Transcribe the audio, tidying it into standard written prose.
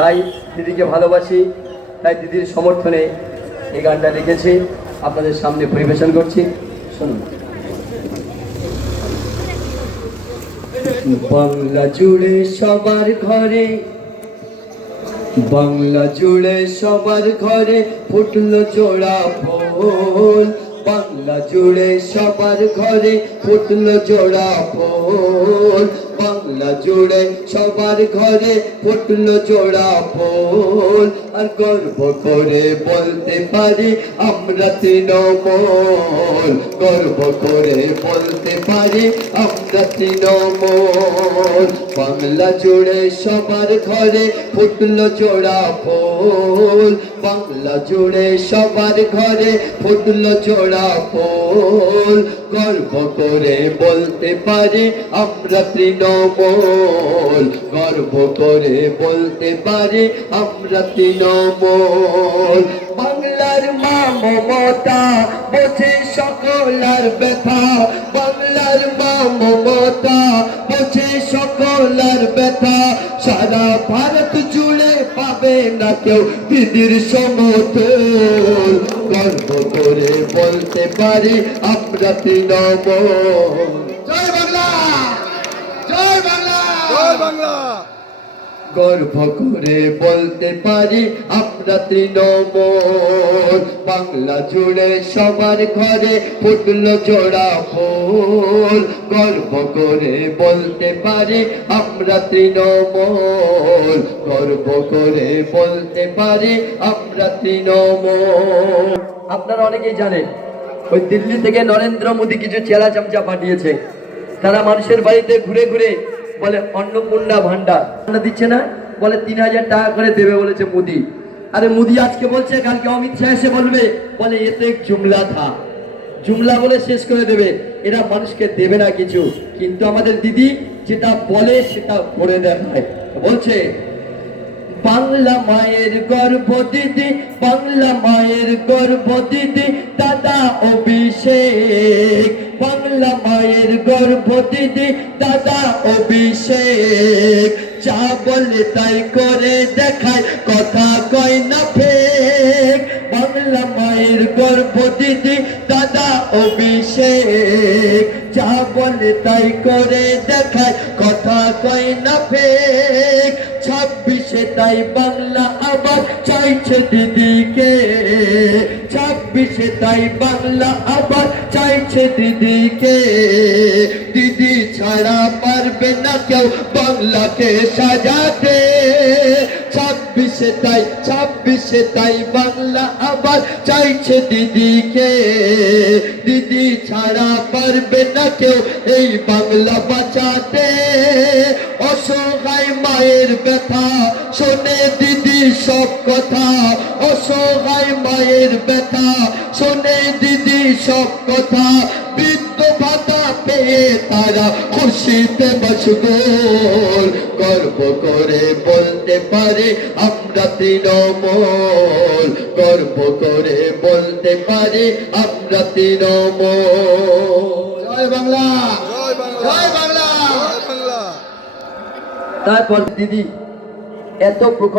তাই দিদিকে ভালোবাসি, তাই দিদির সমর্থনে এই গানটা লিখেছি, আপনাদের সামনে পরিবেশন করছি, শুনুন। বাংলা জুড়ে সবার ঘরে, বাংলা জুড়ে সবার ঘরে ফুটলো জোড়া ফুল, বাংলা জুড়ে সবার ঘরে ফুটলো জোড়া ফুল, বাংলা জুড়ে সবার ঘরে ফুটলো জোড়া ফুল। আর গর্ব করে বলতে পারি আমরা তৃণমূল, গর্ব করে বলতে পারি আমরা তৃণমূল। বাংলা জুড়ে সবার ঘরে ফুটলো জোড়া ফুল, বাংলা জুড়ে সবার ঘরে ফুটলো জোড়া ফুল। গর্ব করে বলতে পারি আমরা তৃণমূল, গর্ব করে বলতে পারি আমরা তৃণমূল। বাংলার মা মমতা বোঝে সকলার ব্যথা, বাংলার মা মমতা বোঝে সকলার ব্যথা। সারা ভারত জুড়ে পাবে না কেউ দিদির সমর্থন, গর্ব করে বলতে পারি আমরা তৃণমূল। জয় বাংলা, জয় বাংলা, জয় বাংলা। গর্ব করে বলতে পারি আমরা তৃণমূল। বাংলা জুড়ে সবার ঘরে ফুটলো জোড়া ফুল, গর্ব করে বলতে পারি আমরা তৃণমূল, গর্ব করে বলতে পারি আমরা তৃণমূল। আপনারা অনেকেই জানেন ওই দিল্লি থেকে নরেন্দ্র মোদী কিছু চেলা চামচা পাঠিয়েছে, তারা মানুষের বাড়িতে ঘুরে ঘুরে বলে অন্নপূর্ণা ভান্ডার দিচ্ছে না, বলে 3000 টাকা করে দেবে বলেছে মোদি। আরে মোদি আজকে বলছে, কালকে অমিত শাহ এসে বলবে, বলে এতে জুমলা থা, জুমলা বলে শেষ করে দেবে। এরা মানুষকে দেবে না কিছু, কিন্তু আমাদের দিদি যেটা বলে সেটা করে দেখায়। বলছে বাংলা মায়ের গর্ব দিদি, বাংলা মায়ের গর্ব দিদি, দাদা অভিষেক, বাংলা মায়ের গর্ব দিদি, দাদা অভিষেক। যা বলে তাই করে দেখায়, কথা কয় না ফেক। বাংলা মায়ের গর্ব দিদি, দাদা অভিষেক। যা বলে তাই করে দেখায়, কথা কয় না ফেক। 26-এ তাই বাংলা আবার চাইছে দিদিকে, 26-এ তাই বাংলা আবার চাইছে দিদিকে। দিদি ছাড়া পারবে না কেউ বাংলাকে সাজাতে, 26-এ তাই বাংলা আবার চাইছে দিদিকে। দিদি ছাড়া পারবে না কেউ এই বাংলা বাঁচাতে। অসহায় মায়ের ব্যথা শোনে দিদি সব কথা, অসহায় মায়ের ব্যথা শোনে দিদি সব কথা। বৃদ্ধ ভাতা পেয়ে তারা খুশিতে মশগুল, গর্ব করে বলতে পারে আমরা তৃণমূল, গর্ব করে বলতে পারে আমরা তৃণমূল। জয় বাংলা, জয় বাংলা, জয় বাংলা, জয় বাংলা। তারপর দিদি এত প্রখর